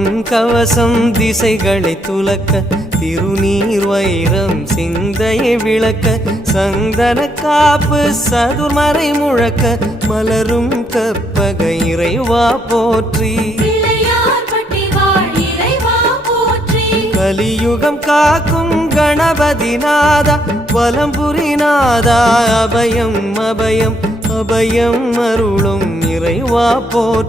பொன் கவசம் திசைகளை துலக்க திருநீர் வைரம் சிந்தையை விளக்க சந்தன காப்பு சதுர்மறை முழக்க மலரும் கற்பக இறைவா போற்றி கலியுகம் காக்கும் கணபதி நாதா வலம்புரி நாதா அபயம் அபயம் அபயம் அருளும் இறைவா போற்றி.